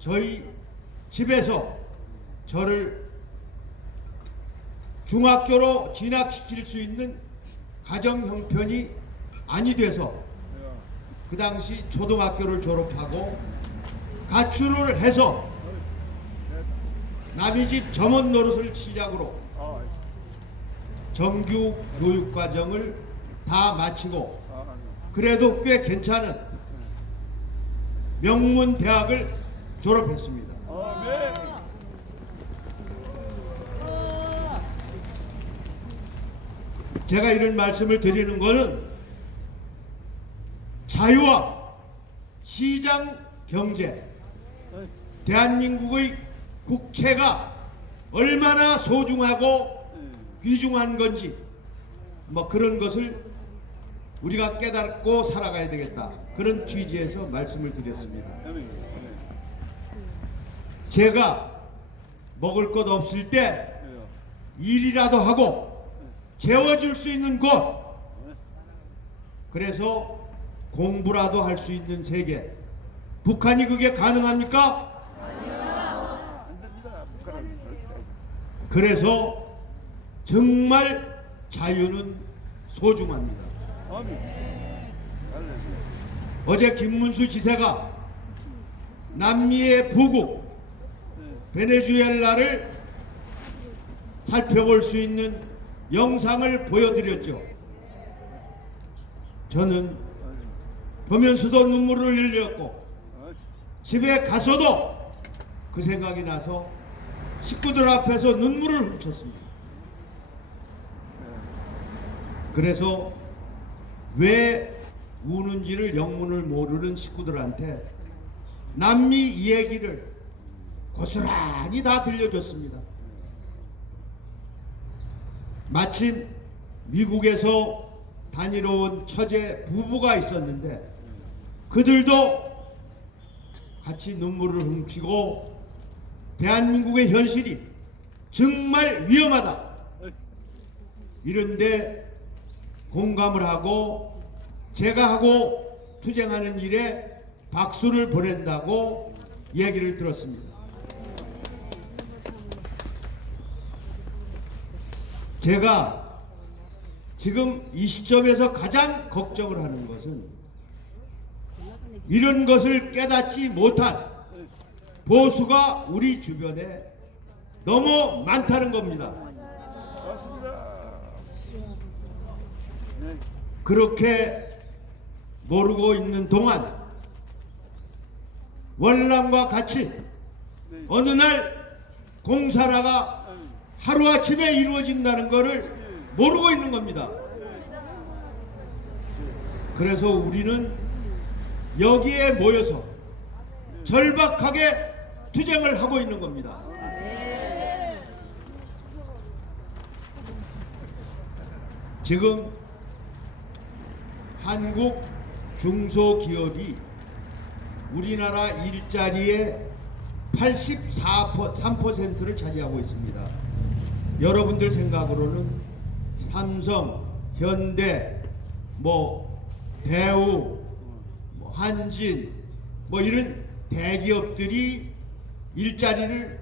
저희 집에서 저를 중학교로 진학시킬 수 있는 가정 형편이 아니 돼서 그 당시 초등학교를 졸업하고 가출을 해서 남의 집 점원 노릇을 시작으로 정규 교육과정을 다 마치고 그래도 꽤 괜찮은 명문 대학을 졸업했습니다. 제가 이런 말씀을 드리는 것은 자유와 시장 경제, 대한민국의 국채가 얼마나 소중하고 귀중한 건지 뭐 그런 것을 우리가 깨닫고 살아가야 되겠다, 그런 취지에서 말씀을 드렸습니다. 제가 먹을 것 없을 때 일이라도 하고 재워줄 수 있는 곳, 그래서 공부라도 할 수 있는 세계. 북한이 그게 가능합니까? 그래서 정말 자유는 소중합니다. 어제 김문수 지사가 남미의 부국 베네수엘라를 살펴볼 수 있는 영상을 보여드렸죠. 저는 보면서도 눈물을 흘렸고 집에 가서도 그 생각이 나서 식구들 앞에서 눈물을 훔쳤습니다. 그래서 왜 우는지를 영문을 모르는 식구들한테 남미 이 얘기를 고스란히 다 들려줬습니다. 마침 미국에서 다니러 온 처제 부부가 있었는데 그들도 같이 눈물을 훔치고 대한민국의 현실이 정말 위험하다, 이런데 공감을 하고 제가 하고 투쟁하는 일에 박수를 보낸다고 얘기를 들었습니다. 제가 지금 이 시점에서 가장 걱정을 하는 것은 이런 것을 깨닫지 못한 보수가 우리 주변에 너무 많다는 겁니다. 그렇게 모르고 있는 동안 월남과 같이 어느 날 공사라가 하루아침에 이루어진다는 것을 모르고 있는 겁니다. 그래서 우리는 여기에 모여서 절박하게 투쟁을 하고 있는 겁니다. 지금 한국 중소기업이 우리나라 일자리의 83%를 차지하고 있습니다. 여러분들 생각으로는 삼성, 현대, 대우, 한진 이런 대기업들이 일자리를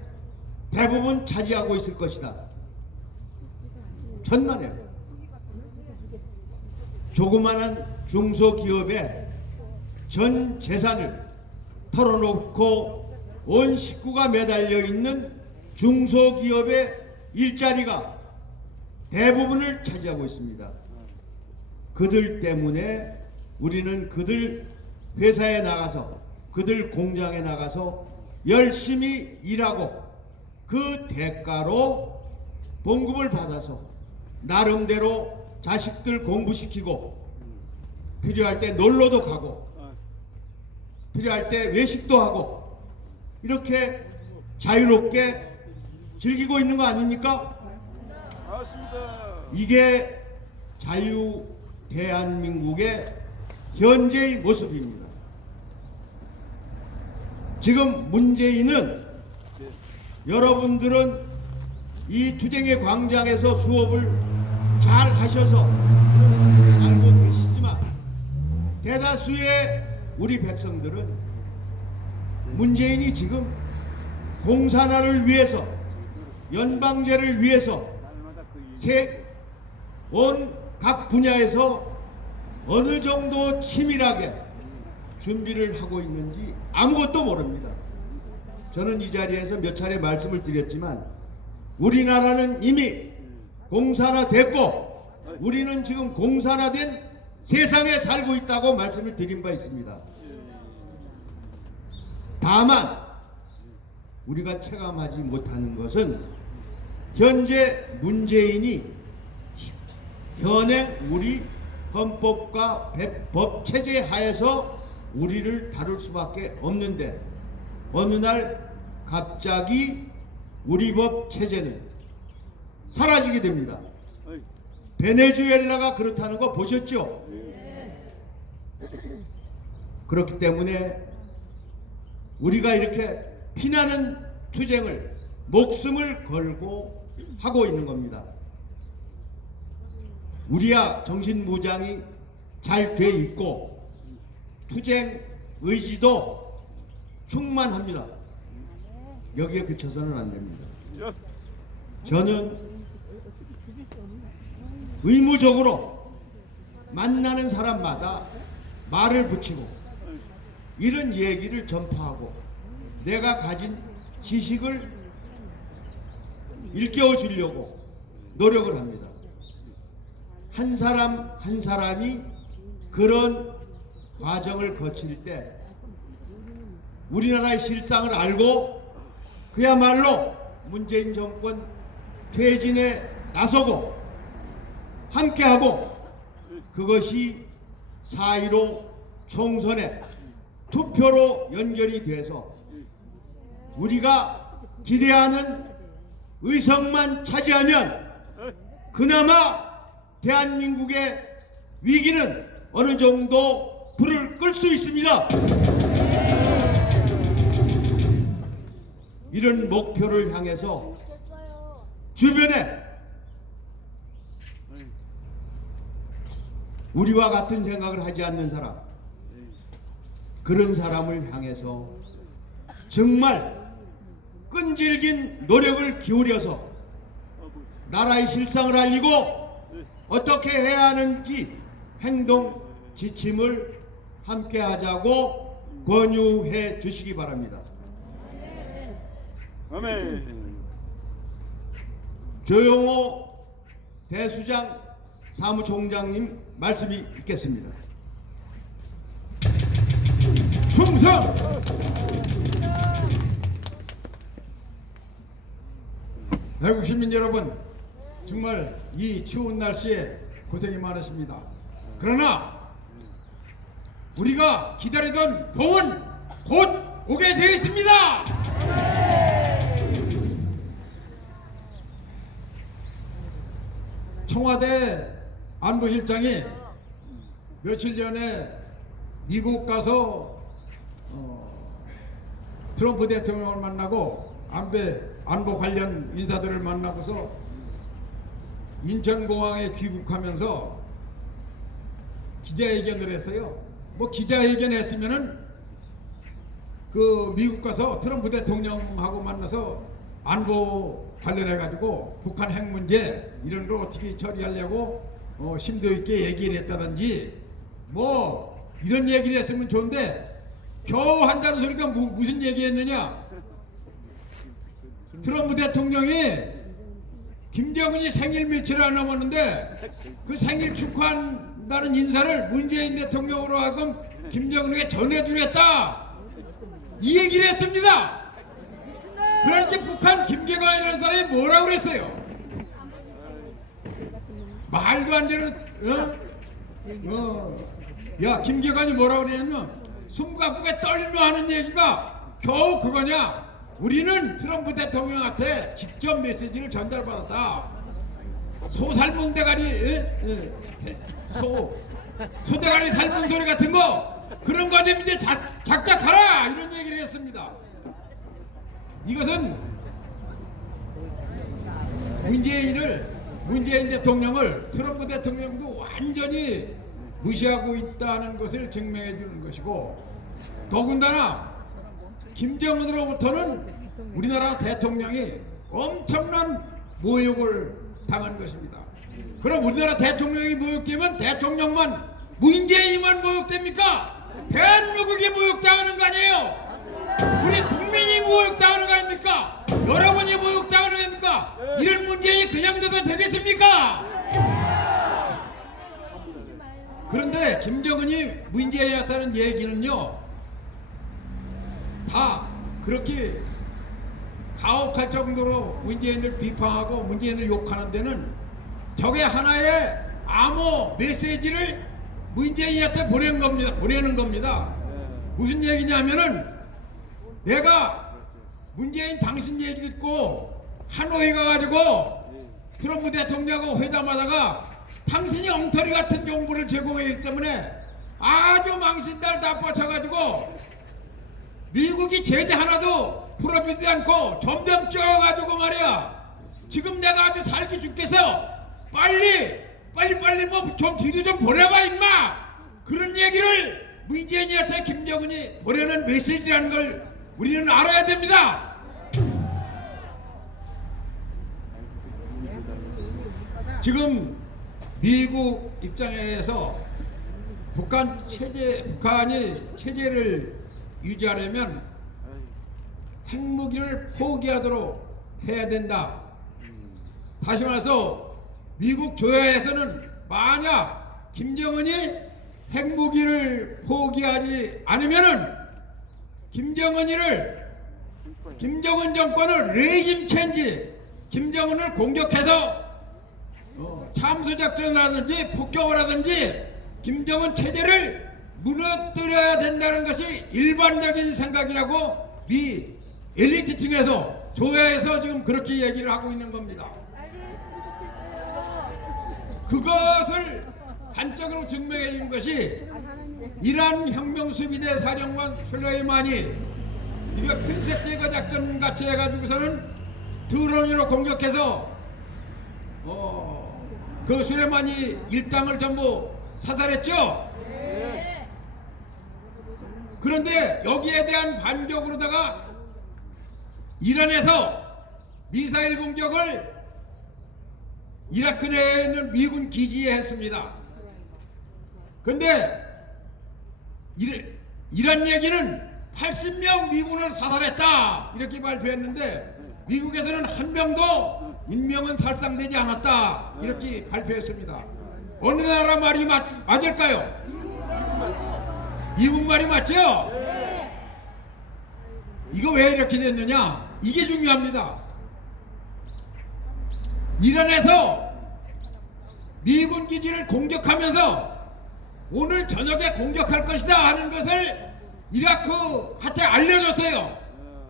대부분 차지하고 있을 것이다. 천만에요. 조그마한 중소기업의 전 재산을 털어놓고 온 식구가 매달려 있는 중소기업의 일자리가 대부분을 차지하고 있습니다. 그들 때문에 우리는 그들 회사에 나가서, 그들 공장에 나가서 열심히 일하고 그 대가로 봉급을 받아서 나름대로 자식들 공부시키고 필요할 때 놀러도 가고 필요할 때 외식도 하고 이렇게 자유롭게 즐기고 있는 거 아닙니까? 맞습니다. 이게 자유 대한민국의 현재의 모습입니다. 지금 문재인은 여러분들은 이 투쟁의 광장에서 수업을 잘 하셔서 알고 계시지만 대다수의 우리 백성들은 문재인이 지금 공산화를 위해서, 연방제를 위해서 온 각 분야에서 어느 정도 치밀하게 준비를 하고 있는지 아무것도 모릅니다. 저는 이 자리에서 몇 차례 말씀을 드렸지만 우리나라는 이미 공산화됐고 우리는 지금 공산화된 세상에 살고 있다고 말씀을 드린 바 있습니다. 다만 우리가 체감하지 못하는 것은 현재 문재인이 현행 우리 헌법과 법 체제 하에서 우리를 다룰 수밖에 없는데 어느 날 갑자기 우리 법 체제는 사라지게 됩니다. 베네수엘라가 그렇다는 거 보셨죠? 그렇기 때문에 우리가 이렇게 피나는 투쟁을 목숨을 걸고 하고 있는 겁니다. 우리야 정신무장이 잘 돼 있고 투쟁 의지도 충만합니다. 여기에 그쳐서는 안 됩니다. 저는 의무적으로 만나는 사람마다 말을 붙이고 이런 얘기를 전파하고 내가 가진 지식을 일깨워 주려고 노력을 합니다. 한 사람 한 사람이 그런 과정을 거칠 때 우리나라의 실상을 알고 그야말로 문재인 정권 퇴진에 나서고 함께하고 그것이 4.15 총선에 투표로 연결이 돼서 우리가 기대하는 의석만 차지하면 그나마 대한민국의 위기는 어느 정도 불을 끌 수 있습니다. 이런 목표를 향해서 주변에 우리와 같은 생각을 하지 않는 사람, 그런 사람을 향해서 정말 끈질긴 노력을 기울여서 나라의 실상을 알리고 어떻게 해야 하는지 행동 지침을 함께 하자고 권유해 주시기 바랍니다. 아멘. 조용호 대수장 사무총장님 말씀이 있겠습니다. 충성! 대구 시민 여러분, 정말 이 추운 날씨에 고생이 많으십니다. 그러나 우리가 기다리던 봄은 곧 오게 되어 있습니다. 청와대 안보실장이 며칠 전에 미국 가서 트럼프 대통령을 만나고 안보 관련 인사들을 만나고서 인천공항에 귀국하면서 기자회견을 했어요. 뭐 기자회견 했으면은 그 미국 가서 트럼프 대통령하고 만나서 안보 관련해 가지고 북한 핵 문제 이런 걸 어떻게 처리하려고 심도 있게 얘기를 했다든지 뭐 이런 얘기를 했으면 좋은데 겨우 한다는 소리가 무슨 얘기했느냐? 트럼프 대통령이 김정은이 생일 며칠 안 남았는데 그 생일 축하한다는 인사를 문재인 대통령으로 하여금 김정은에게 전해주겠다 이 얘기를 했습니다. 그러니까 북한 김계관이라는 사람이 뭐라고 그랬어요? 말도 안 되는 야 김계관이 뭐라고 그랬냐면 숨가쁘게 떨며 하는 얘기가 겨우 그거냐? 우리는 트럼프 대통령한테 직접 메시지를 전달받았다. 소 삶은 대가리 소 대가리 삶은 소리 같은 거 그런 거 좀 이제 작작하라 이런 얘기를 했습니다. 이것은 문재인 대통령을 트럼프 대통령도 완전히 무시하고 있다는 것을 증명해 주는 것이고 더군다나 김정은으로부터는 우리나라 대통령이 엄청난 모욕을 당한 것입니다. 그럼 우리나라 대통령이 모욕되면 대통령만 문재인만 모욕됩니까? 대한민국이 모욕당하는 거 아니에요? 우리 국민이 모욕당하는 거 아닙니까? 여러분이 모욕당하는 거 아닙니까? 이런 문재인이 그냥 둬도 되겠습니까? 그런데 김정은이 문재인이었다는 얘기는요, 다 그렇게 가혹할 정도로 문재인을 비판하고 문재인을 욕하는 데는 저게 하나의 암호 메시지를 문재인한테 보내는 겁니다. 무슨 얘기냐면은, 내가 문재인 당신 얘기 듣고 하노이 가가지고 트럼프 대통령하고 회담하다가 당신이 엉터리 같은 정보를 제공했기 때문에 아주 망신날 나빠져가지고 미국이 제재 하나도 풀어주지 않고 점점 쪄가지고 말이야, 지금 내가 아주 살기 죽겠어, 빨리 뭐 좀 뒤로 좀 보내봐 임마, 그런 얘기를 문재인한테 김정은이 보내는 메시지라는 걸 우리는 알아야 됩니다. 지금 미국 입장에서 북한이 체제를 유지하려면 핵무기를 포기하도록 해야 된다. 다시 말해서 미국 조야에서는 만약 김정은이 핵무기를 포기하지 않으면은 김정은 정권을 레짐 체인지, 김정은을 공격해서 참수작전을 하든지 폭격을 하든지 김정은 체제를 무너뜨려야 된다는 것이 일반적인 생각이라고 미 엘리트층에서 조야에서 지금 그렇게 얘기를 하고 있는 겁니다. 그것을 단적으로 증명해 준 것이 이란 혁명수비대 사령관 술레이마니, 이거 핀셋 제거 작전 같이 해가지고서는 드론으로 공격해서 그 술레이마니 일당을 전부 사살했죠. 그런데 여기에 대한 반격으로다가 이란에서 미사일 공격을 이라크 내에 있는 미군 기지에 했습니다. 근데 이란 얘기는 80명 미군을 사살했다 이렇게 발표했는데, 미국에서는 한 명도 인명은 살상되지 않았다 이렇게 발표했습니다. 어느 나라 말이 맞을까요? 미국 말이 맞죠? 이거 왜 이렇게 됐느냐, 이게 중요합니다. 이란에서 미군 기지를 공격하면서 오늘 저녁에 공격할 것이다 하는 것을 이라크한테 알려줬어요.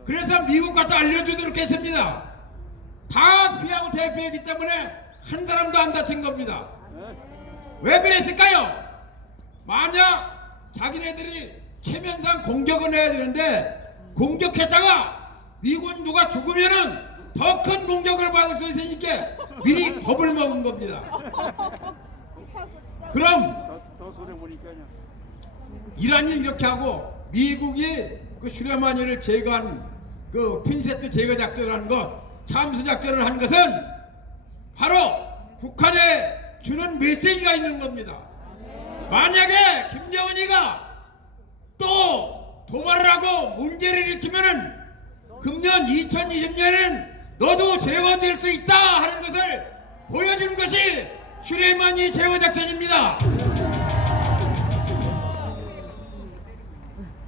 그래서 미국한테 알려주도록 했습니다. 다 피하고 대피했기 때문에 한 사람도 안 다친 겁니다. 왜 그랬을까요? 만약 자기네들이 체면상 공격을 해야 되는데 공격했다가 미군 누가 죽으면은 더 큰 공격을 받을 수 있으니까 미리 겁을 먹은 겁니다. 그럼 이란이 이렇게 하고 미국이 그 슈레마니를 제거한 그 핀세트 제거 작전을 한 것, 참수 작전을 한 것은 바로 북한에 주는 메시지가 있는 겁니다. 만약에 김정은이가 또 도발을 하고 문제를 일으키면은 금년 2020년에는 너도 제거될 수 있다 하는 것을 보여준 것이 슈레이마니 제거 작전입니다.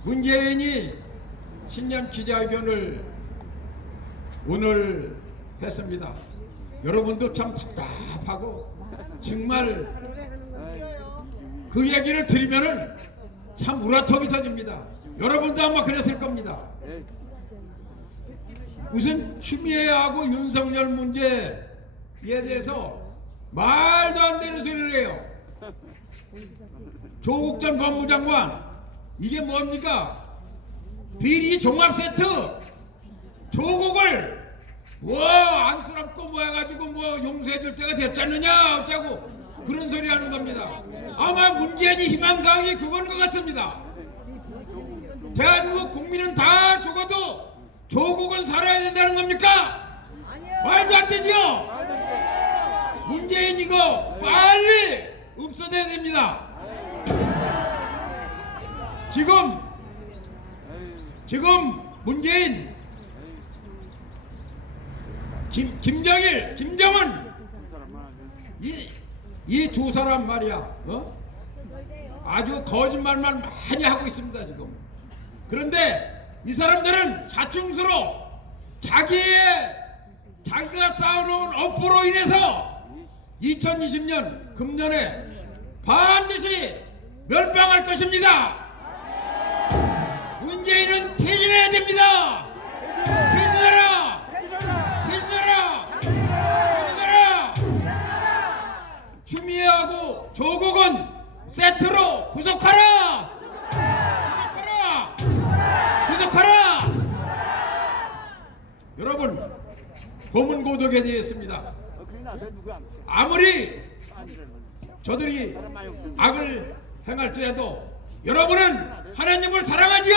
문재인이 신년 기자회견을 오늘 했습니다. 여러분도 참 답답하고 정말 그 얘기를 들으면은 참 우라통이 터집니다. 여러분도 아마 그랬을 겁니다. 무슨 추미애하고 윤석열 문제에 대해서 말도 안 되는 소리를 해요. 조국 전 법무장관, 이게 뭡니까? 비리 종합 세트, 조국을 안쓰럽고 뭐 해가지고 뭐 용서해줄 때가 됐지 않느냐 어쩌고 그런 소리 하는 겁니다. 아마 문재인이 희망사항이 그건 것 같습니다. 대한민국 국민은 다 죽어도 조국은 살아야 된다는 겁니까? 말도 안 되지요. 문재인 이거 빨리 없어져야 됩니다. 지금 문재인, 김정일, 김정은 이 두 사람 말이야, 아주 거짓말만 많이 하고 있습니다 지금. 그런데 이 사람들은 자충수로 자기가 쌓아놓은 업보로 인해서 2020년 금년에 반드시 멸망할 것입니다. 문재인은 퇴진해야 됩니다. 퇴진하라! 퇴진하라! 퇴진하라! 추미애하고 조국은 세트로 구속하라! 구속하라! 여러분, 고문고독에 대했습니다. 아무리 저들이 악을 행할지라도 여러분은 하나님을 사랑하지요.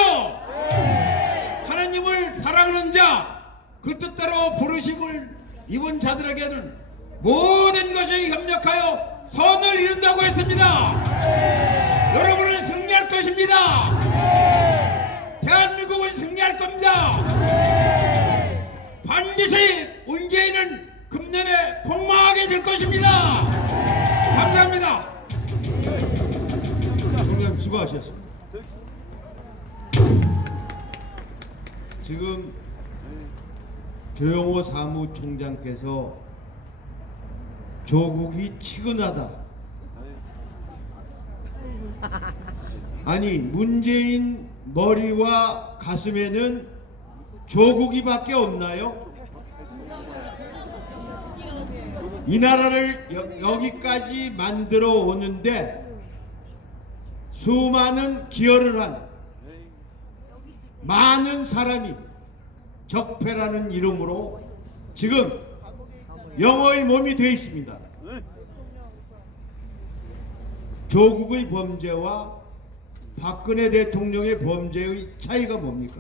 하나님을 사랑하는 자, 그 뜻대로 부르심을 입은 자들에게는 모든 것이 협력하여 선을 이룬다고 했습니다. 여러분은 승리할 것입니다. 대한민국은 승리할 겁니다. 반드시 문재인은 금년에 폭망하게 될 것입니다. 감사합니다. 총장님 수고하셨습니다. 지금 조영호 사무총장께서 조국이 치근하다. 아니 문재인 머리와 가슴에는 조국이밖에 없나요? 이 나라를 여기까지 만들어 오는데 수많은 기여를 한 많은 사람이 적폐라는 이름으로 지금 영어의 몸이 되어 있습니다. 조국의 범죄와 박근혜 대통령의 범죄의 차이가 뭡니까?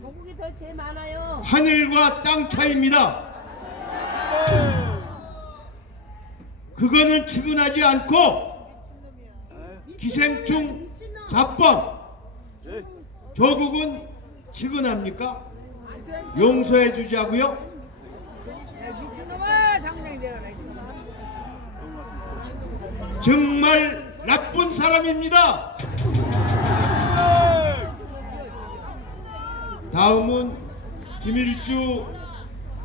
조국이 더 죄 많아요. 하늘과 땅 차이입니다. 그거는 측은하지 않고 기생충 잡범 조국은 측은합니까? 용서해 주자고요? 미친놈아, 당장이 내려라. 정말 나쁜 사람입니다. 다음은 김일주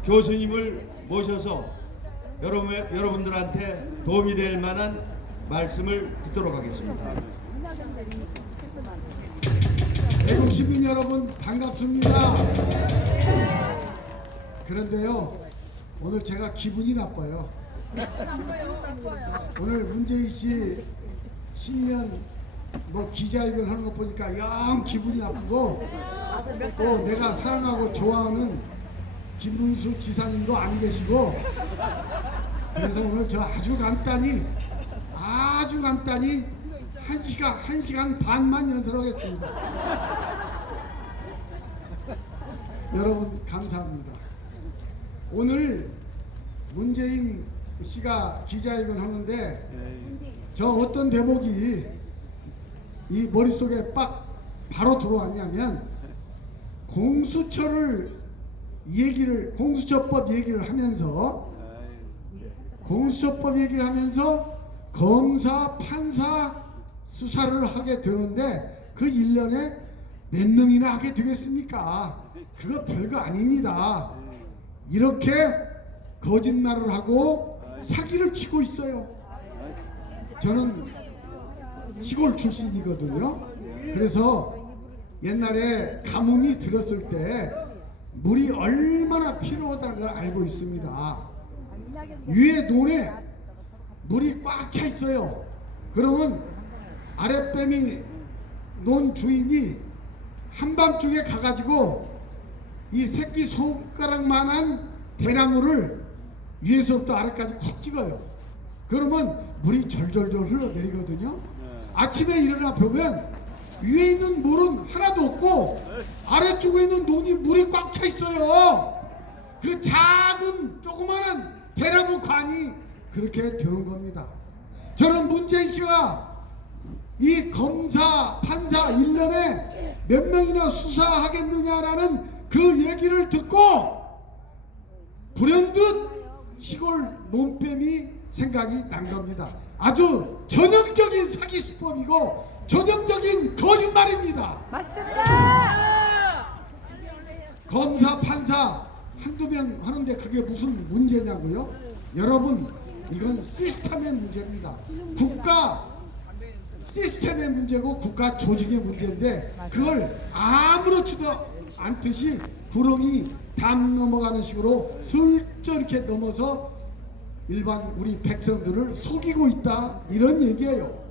교수님을 모셔서 여러분들한테 도움이 될 만한 말씀을 듣도록 하겠습니다. 대국 시민 여러분 반갑습니다. 그런데요, 오늘 제가 기분이 나빠요. 오늘 문재인 씨 신년 기자회견 하는 거 보니까 영 기분이 나쁘고, 또 내가 사랑하고 좋아하는 김문수 지사님도 안 계시고, 그래서 오늘 저 아주 간단히 1시간 반만 연설하겠습니다. 여러분 감사합니다. 오늘 문재인 씨가 기자회견 하는데 저 어떤 대목이 이 머릿속에 바로 들어왔냐면 공수처법 얘기를 하면서 검사, 판사 수사를 하게 되는데 그 1년에 몇 명이나 하게 되겠습니까? 그거 별거 아닙니다. 이렇게 거짓말을 하고 사기를 치고 있어요. 저는 시골 출신이거든요. 그래서 옛날에 가뭄이 들었을 때 물이 얼마나 필요하다는 걸 알고 있습니다. 위에 논에 물이 꽉 차 있어요. 그러면 아랫뱀이 논 주인이 한밤중에 가가지고 이 새끼 손가락만한 대나무를 위에서부터 아래까지 콕 찍어요. 그러면 물이 절절절 흘러내리거든요. 아침에 일어나 보면 위에 있는 물은 하나도 없고 아래쪽에 있는 논이 물이 꽉 차 있어요. 그 작은 조그마한 대나무 관이 그렇게 되는 겁니다. 저는 문재인 씨가 이 검사, 판사 1년에 몇 명이나 수사하겠느냐라는 그 얘기를 듣고 불현듯 시골 몸빼미 생각이 난 겁니다. 아주 전형적인 사기 수법이고 전형적인 거짓말입니다. 맞습니다. 검사, 판사 한두 명 하는데 그게 무슨 문제냐고요? 여러분, 이건 시스템의 문제입니다. 국가 시스템의 문제고 국가 조직의 문제인데 그걸 아무렇지도 않듯이 구렁이 담 넘어가는 식으로 슬쩍 이렇게 넘어서 일반 우리 백성들을 속이고 있다, 이런 얘기예요.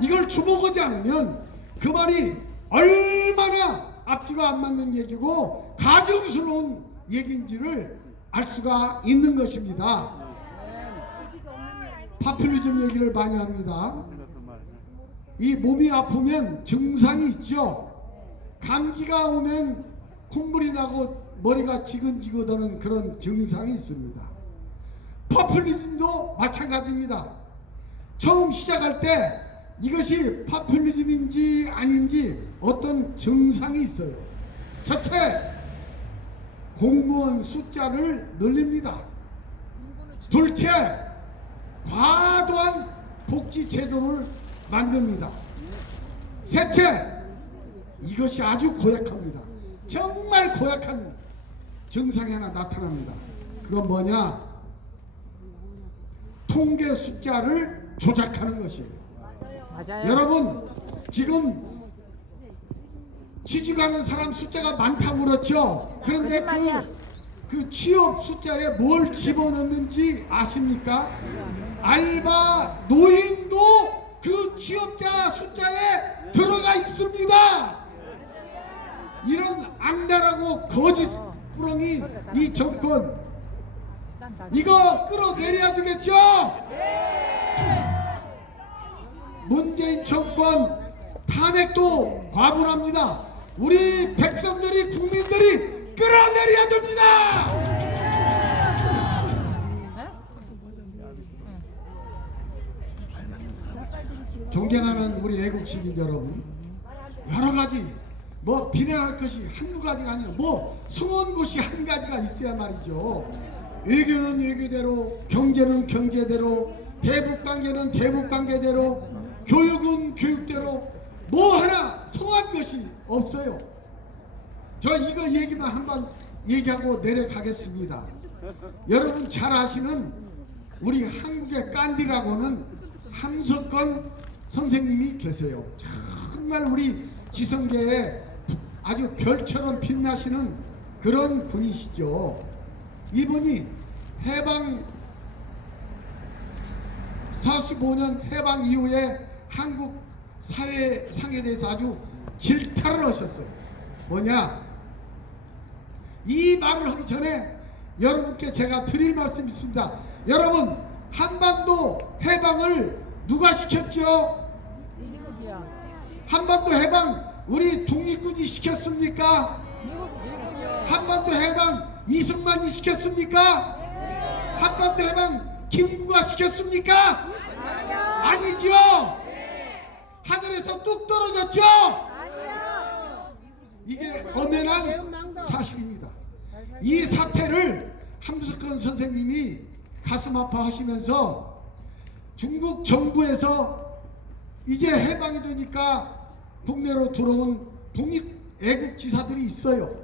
이걸 주목하지 않으면 그 말이 얼마나 앞뒤가 안 맞는 얘기고 가증스러운 얘기인지를 알 수가 있는 것입니다. 파퓰리즘 얘기를 많이 합니다. 이 몸이 아프면 증상이 있죠. 감기가 오면 콧물이 나고 머리가 지근지근하는 그런 증상이 있습니다. 파퓰리즘도 마찬가지입니다. 처음 시작할 때 이것이 파퓰리즘인지 아닌지 어떤 증상이 있어요. 첫째, 공무원 숫자를 늘립니다. 둘째, 과도한 복지 제도를 만듭니다. 셋째, 이것이 아주 고약합니다. 정말 고약한 증상이 하나 나타납니다. 그건 뭐냐? 통계 숫자를 조작하는 것이에요. 맞아요. 여러분, 지금 취직하는 사람 숫자가 많다고 그렇죠? 그런데 그 취업 숫자에 뭘 집어넣는지 아십니까? 알바, 노인도 그 취업자 숫자에 들어가 있습니다. 이런 악랄하고 거짓 꾸러기 이 정권, 이거 끌어내려야 되겠죠? 문재인 정권 탄핵도 과분합니다. 우리 백성들이, 국민들이 끌어내려야 됩니다. 존경하는 우리 애국 시민 여러분, 여러 가지 뭐 비난할 것이 한두 가지가 아니에요. 뭐 승원 것이 한 가지가 있어야 말이죠. 외교는 외교대로, 경제는 경제대로, 대북관계는 대북관계대로, 교육은 교육대로, 뭐 하나 성한 것이 없어요. 저 이거 얘기만 한번 얘기하고 내려가겠습니다. 여러분 잘 아시는 우리 한국의 깐디라고는 한석건 선생님이 계세요. 정말 우리 지성계에 아주 별처럼 빛나시는 그런 분이시죠. 이분이 해방 45년 해방 이후에 한국 사회상에 대해서 아주 질타를 하셨어요. 뭐냐? 이 말을 하기 전에 여러분께 제가 드릴 말씀이 있습니다. 여러분, 한반도 해방을 누가 시켰죠? 미국이요. 한반도 해방 우리 독립군이 시켰습니까? 미국이 시켰죠. 한반도 해방 이승만이 시켰습니까? 한반도 해방 김구가 시켰습니까? 아니죠. 하늘에서 뚝 떨어졌죠. 이게 엄연한 사실입니다. 이 사태를 함석헌 선생님이 가슴 아파하시면서 중국 정부에서 이제 해방이 되니까 국내로 들어온 독립 애국지사들이 있어요.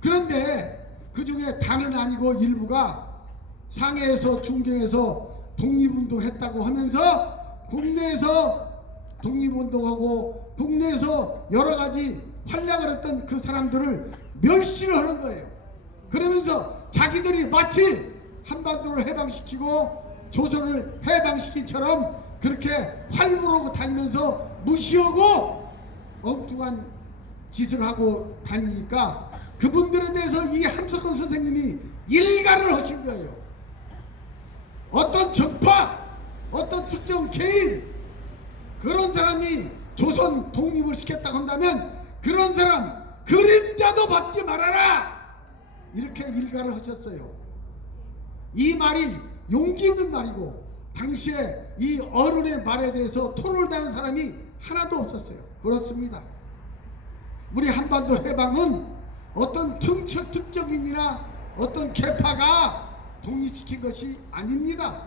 그런데 그 중에 다는 아니고 일부가 상해에서 중경에서 독립운동 했다고 하면서 국내에서 독립운동하고 국내에서 여러가지 활약을 했던 그 사람들을 멸시를 하는 거예요. 그러면서 자기들이 마치 한반도를 해방시키고 조선을 해방시킨처럼 그렇게 활보하고 다니면서 무시하고 엉뚱한 짓을 하고 다니니까 그분들에 대해서 이 함석헌 선생님이 일가를 하신 거예요. 어떤 정파, 어떤 특정 개인, 그런 사람이 조선 독립을 시켰다고 한다면 그런 사람 그림자도 받지 말아라, 이렇게 일가를 하셨어요. 이 말이 용기 있는 말이고 당시에 이 어른의 말에 대해서 토를 다는 사람이 하나도 없었어요. 그렇습니다. 우리 한반도 해방은 어떤 특정인이나 어떤 계파가 독립시킨 것이 아닙니다.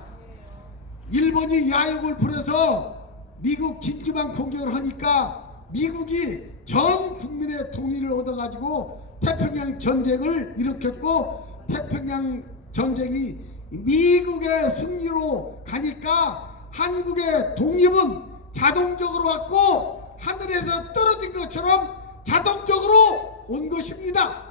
일본이 야욕을 부려서 미국 진주만 공격을 하니까 미국이 전 국민의 동의를 얻어가지고 태평양 전쟁을 일으켰고, 태평양 전쟁이 미국의 승리로 가니까 한국의 독립은 자동적으로 왔고 하늘에서 떨어진 것처럼 자동적으로 온 것입니다.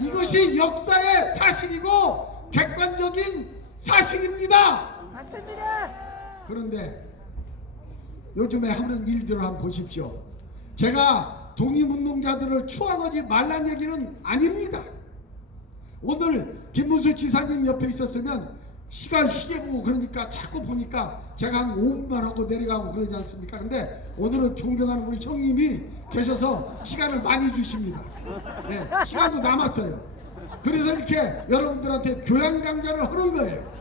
이것이 역사의 사실이고 객관적인 사실입니다. 맞습니다. 그런데 요즘에 하는 일들을 한번 보십시오. 제가 독립운동자들을 추앙하지 말란 얘기는 아닙니다. 오늘 김문수 지사님 옆에 있었으면 시간 시계 보고 그러니까 자꾸 보니까 제가 한 5분만 하고 내려가고 그러지 않습니까? 근데 오늘은 존경하는 우리 형님이 계셔서 시간을 많이 주십니다. 네, 시간도 남았어요. 그래서 이렇게 여러분들한테 교양 강좌를 하는 거예요.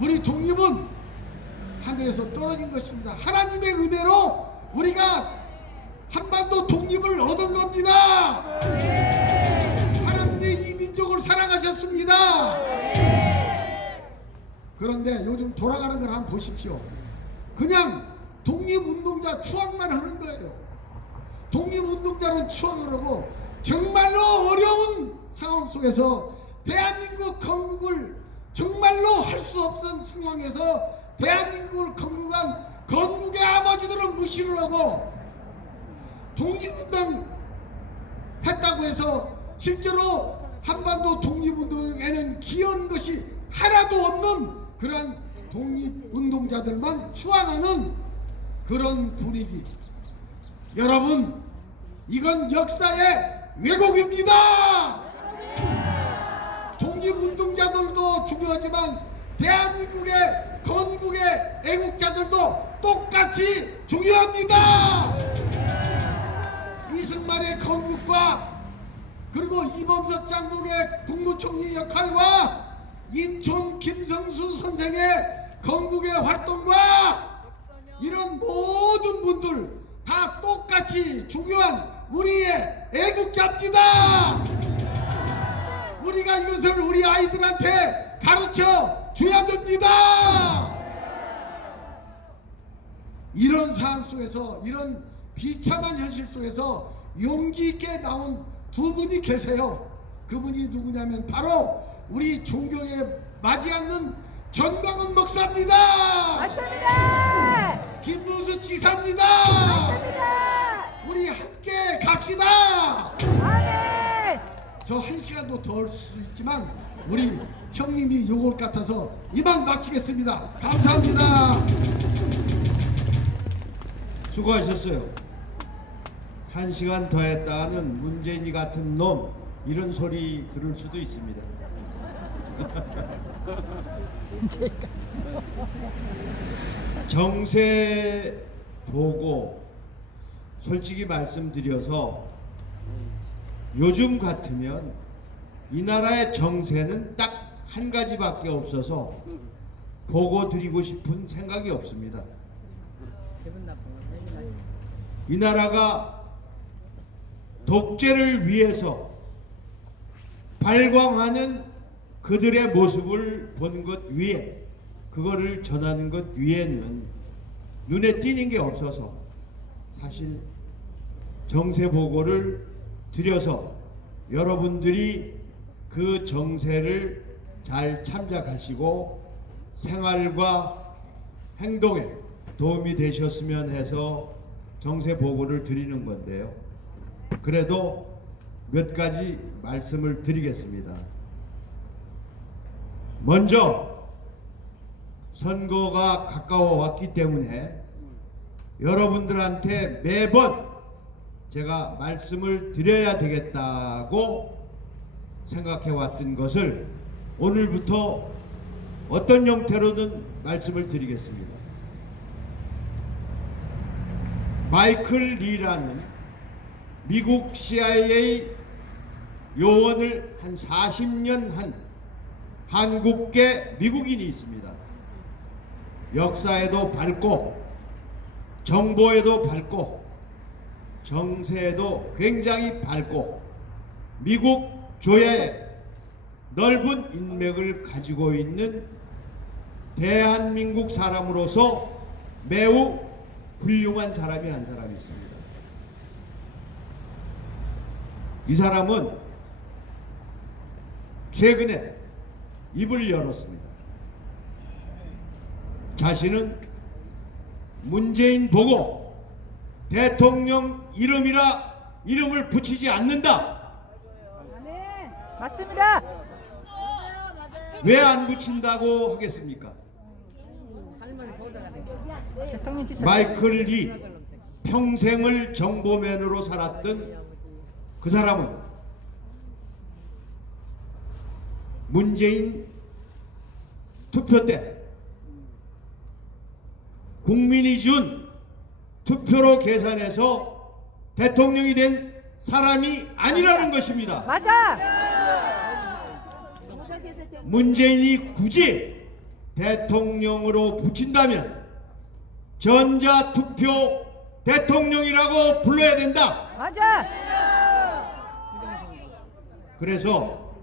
우리 독립은 하늘에서 떨어진 것입니다. 하나님의 은혜로 우리가 한반도 독립을 얻은 겁니다. 하나님의 이 민족을 사랑하셨습니다. 그런데 요즘 돌아가는 걸 한번 보십시오. 그냥 독립운동자 추앙만 하는 거예요. 독립운동자는 추앙을 하고 정말로 어려운 상황 속에서 대한민국 건국을 정말로 할 수 없는 상황에서 대한민국을 건국한 건국의 아버지들은 무시를 하고 독립운동 했다고 해서 실제로 한반도 독립운동에는 기여한 것이 하나도 없는 그러한 독립운동자들만 추앙하는 그런 분위기. 여러분, 이건 역사의 왜곡입니다. 독립운동자들도 중요하지만 대한민국의 건국의 애국자들도 똑같이 중요합니다. 이승만의 건국과 그리고 이범석 장군의 국무총리 역할과 인촌 김성수 선생의 건국의 활동과 이런 모든 분들 다 똑같이 중요한 우리의 애국자입니다. 우리가 이것을 우리 아이들한테 가르쳐 줘야 됩니다. 이런 상황 속에서, 이런 비참한 현실 속에서 용기 있게 나온 두 분이 계세요. 그분이 누구냐면 바로 우리 존경에 맞지 않는 전광훈 목사입니다. 맞습니다. 김문수 지사입니다. 맞습니다. 우리 함께 갑시다. 아멘. 저 1시간도 더 할 수 있지만 우리 형님이 요걸 같아서 이만 마치겠습니다. 감사합니다. 수고하셨어요. 1시간 더 했다는 문재인이 같은 놈, 이런 소리 들을 수도 있습니다. 정세 보고 솔직히 말씀드려서 요즘 같으면 이 나라의 정세는 딱 한 가지밖에 없어서 보고 드리고 싶은 생각이 없습니다. 이 나라가 독재를 위해서 발광하는 그들의 모습을 본 것 위에, 그거를 전하는 것 위에는 눈에 띄는 게 없어서 사실 정세 보고를 드려서 여러분들이 그 정세를 잘 참작하시고 생활과 행동에 도움이 되셨으면 해서 정세 보고를 드리는 건데요. 그래도 몇 가지 말씀을 드리겠습니다. 먼저 선거가 가까워 왔기 때문에 여러분들한테 매번 제가 말씀을 드려야 되겠다고 생각해 왔던 것을 오늘부터 어떤 형태로든 말씀을 드리겠습니다. 마이클 리라는 미국 CIA 요원을 한 40년 한 한국계 미국인이 있습니다. 역사에도 밝고 정보에도 밝고 정세에도 굉장히 밝고 미국 조야에 넓은 인맥을 가지고 있는 대한민국 사람으로서 매우 훌륭한 사람이 한 사람이 있습니다. 이 사람은 최근에 입을 열었습니다. 자신은 문재인 보고 대통령 이름을 붙이지 않는다. 아멘. 맞습니다. 왜 안 붙인다고 하겠습니까? 대통령 지사. 마이클 리 평생을 정보맨으로 살았던 그 사람은 문재인 투표 때 국민이 준 투표로 계산해서 대통령이 된 사람이 아니라는 것입니다. 맞아. 문재인이 굳이 대통령으로 붙인다면 전자투표 대통령이라고 불러야 된다. 맞아. 그래서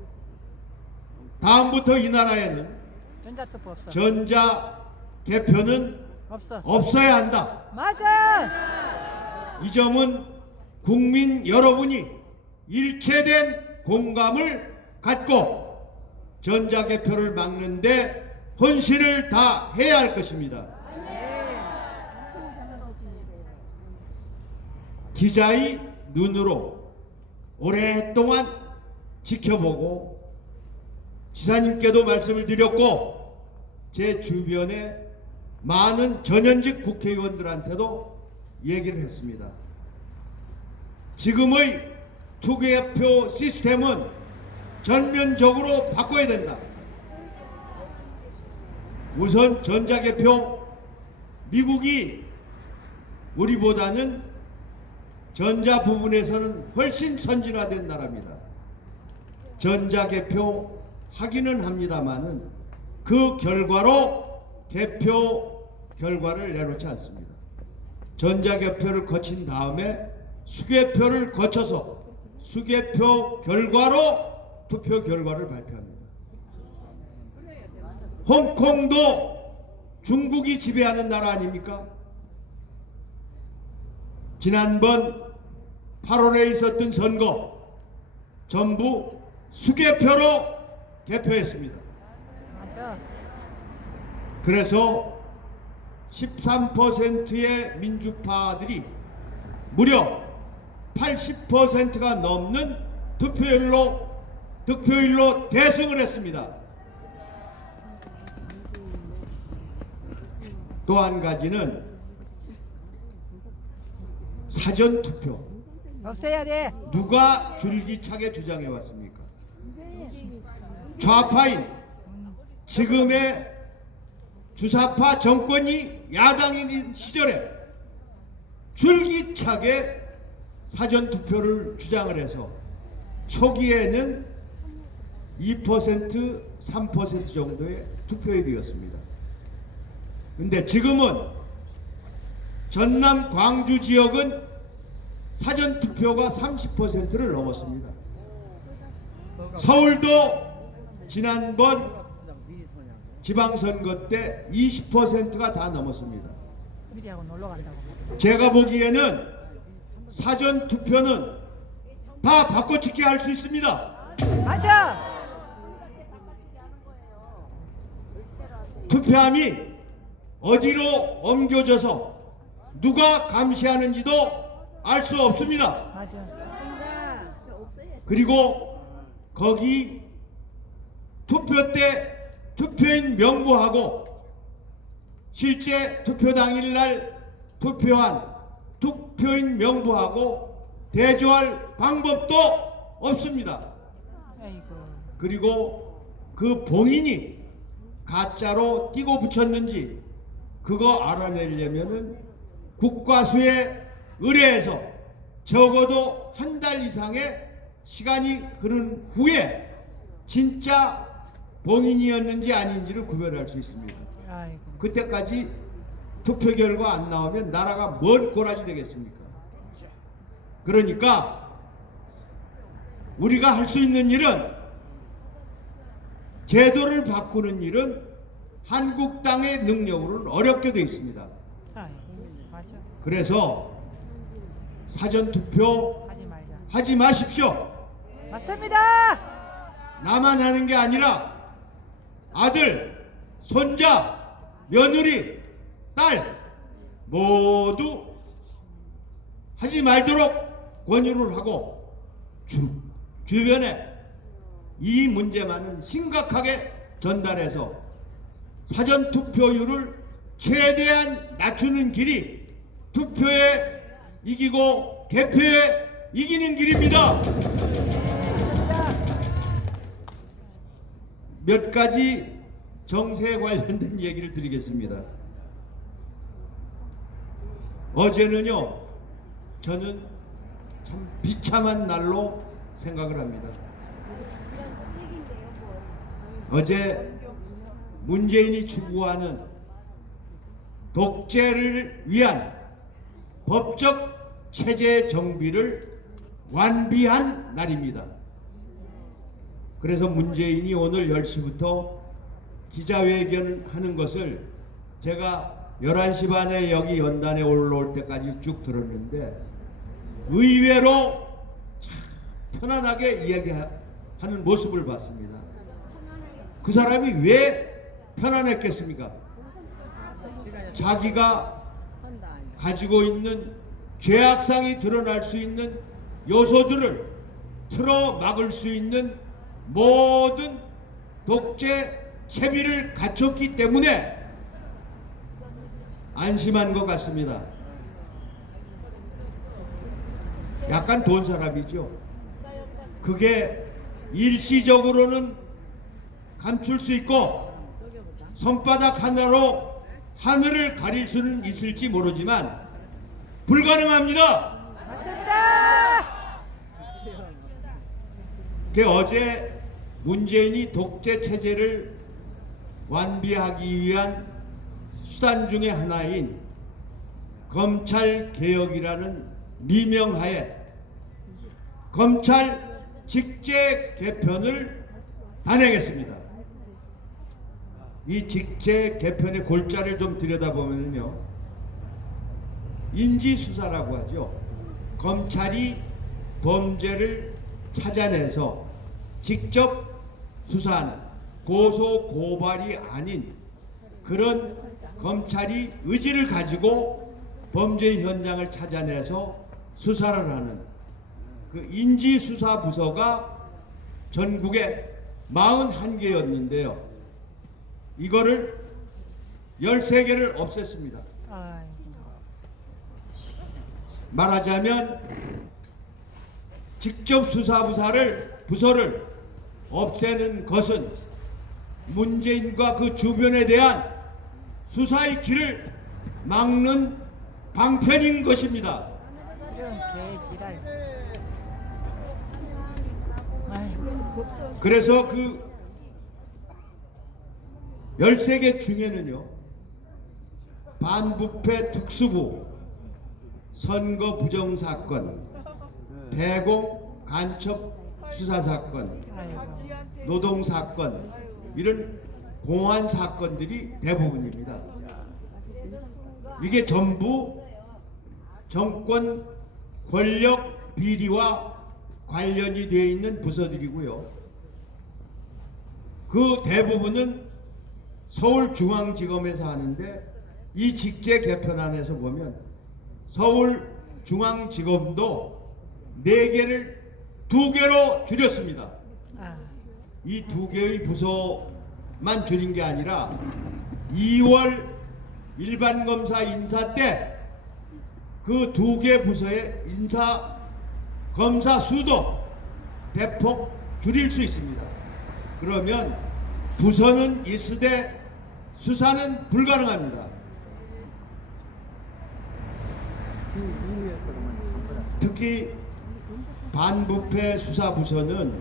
다음부터 이 나라에는 전자투표 없어. 전자개표는 없어. 없어야 한다. 맞아. 이 점은 국민 여러분이 일체된 공감을 갖고 전자개표를 막는데 헌신을 다 해야 할 것입니다. 기자의 눈으로 오랫동안 지켜보고 지사님께도 말씀을 드렸고 제 주변에 많은 전현직 국회의원들한테도 얘기를 했습니다. 지금의 투개표 시스템은 전면적으로 바꿔야 된다. 우선 전자개표, 미국이 우리보다는 전자 부분에서는 훨씬 선진화된 나라입니다. 전자개표 하기는 합니다만은 그 결과로 개표 결과를 내놓지 않습니다. 전자개표를 거친 다음에 수개표를 거쳐서 수개표 결과로 투표 결과를 발표합니다. 홍콩도 중국이 지배하는 나라 아닙니까? 지난번 8월에 있었던 선거 전부 수개표로 개표했습니다. 맞아. 그래서 13%의 민주파들이 무려 80%가 넘는 득표율로 대승을 했습니다. 또 한 가지는 사전투표. 없애야 돼. 누가 줄기차게 주장해 왔습니까? 좌파인 지금의 주사파 정권이 야당인 시절에 줄기차게 사전투표를 주장을 해서 초기에는 2%, 3% 정도의 투표율이었습니다. 근데 지금은 전남 광주 지역은 사전투표가 30%를 넘었습니다. 서울도 지난번 지방선거 때 20%가 다 넘었습니다. 미리하고 놀러 간다고. 제가 보기에는 사전투표는 다 바꿔치기 할 수 있습니다. 맞아. 투표함이 어디로 옮겨져서 누가 감시하는지도 알 수 없습니다. 맞아. 그리고 거기 투표 때 투표인 명부하고 실제 투표 당일날 투표한 투표인 명부하고 대조할 방법도 없습니다. 아이고. 그리고 그 봉인이 가짜로 띄고 붙였는지 그거 알아내려면은 국과수에 의뢰해서 적어도 한 달 이상의 시간이 흐른 후에 진짜 본인이었는지 아닌지를 구별할 수 있습니다. 아이고. 그때까지 투표 결과 안 나오면 나라가 뭔 꼬라지 되겠습니까? 그러니까 우리가 할 수 있는 일은, 제도를 바꾸는 일은 한국당의 능력으로는 어렵게 되어 있습니다. 아이고. 맞아. 그래서 사전투표 하지 말자. 하지 마십시오. 맞습니다. 나만 하는 게 아니라 아들, 손자, 며느리, 딸 모두 하지 말도록 권유를 하고 주변에 이 문제만은 심각하게 전달해서 사전투표율을 최대한 낮추는 길이 투표에 이기고 개표에 이기는 길입니다. 몇 가지 정세에 관련된 얘기를 드리겠습니다. 어제는요, 저는 참 비참한 날로 생각을 합니다. 어제 문재인이 추구하는 독재를 위한 법적 체제 정비를 완비한 날입니다. 그래서 문재인이 오늘 10시부터 기자회견하는 것을 제가 11시 반에 여기 연단에 올라올 때까지 쭉 들었는데 의외로 참 편안하게 이야기하는 모습을 봤습니다. 그 사람이 왜 편안했겠습니까? 자기가 가지고 있는 죄악상이 드러날 수 있는 요소들을 틀어 막을 수 있는 모든 독재 채비를 갖췄기 때문에 안심한 것 같습니다. 약간 돈 사람이죠. 그게 일시적으로는 감출 수 있고 손바닥 하나로 하늘을 가릴 수는 있을지 모르지만 불가능합니다. 맞습니다. 어제 문재인이 독재 체제를 완비하기 위한 수단 중의 하나인 검찰 개혁이라는 미명하에 검찰 직제 개편을 단행했습니다. 이 직제 개편의 골자를 좀 들여다보면요, 인지수사라고 하죠. 검찰이 범죄를 찾아내서 직접 수사하는, 고소 고발이 아닌 그런 검찰이 의지를 가지고 범죄 현장을 찾아내서 수사를 하는 그 인지수사부서가 전국에 41개였는데요. 이거를 13개를 없앴습니다. 아이고. 말하자면 직접 부서를 없애는 것은 문재인과 그 주변에 대한 수사의 길을 막는 방편인 것입니다. 이런 개지랄. 아이고. 그래서 그 13개 중에는요, 반부패 특수부, 선거 부정 사건, 대공 간첩 수사 사건, 아이고. 노동 사건, 이런 공안 사건들이 대부분입니다. 이게 전부 정권 권력 비리와 관련이 되어 있는 부서들이고요. 그 대부분은 서울중앙지검에서 하는데, 이 직제 개편안에서 보면 서울중앙지검도 4개를 2개로 줄였습니다. 아. 이 2개의 부서만 줄인 게 아니라 2월 일반검사 인사 때 그 2개 부서의 검사 수도 대폭 줄일 수 있습니다. 그러면 부서는 있으되 수사는 불가능합니다. 특히 반부패 수사부서는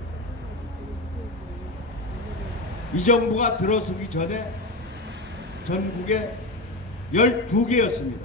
이 정부가 들어서기 전에 전국에 12개였습니다.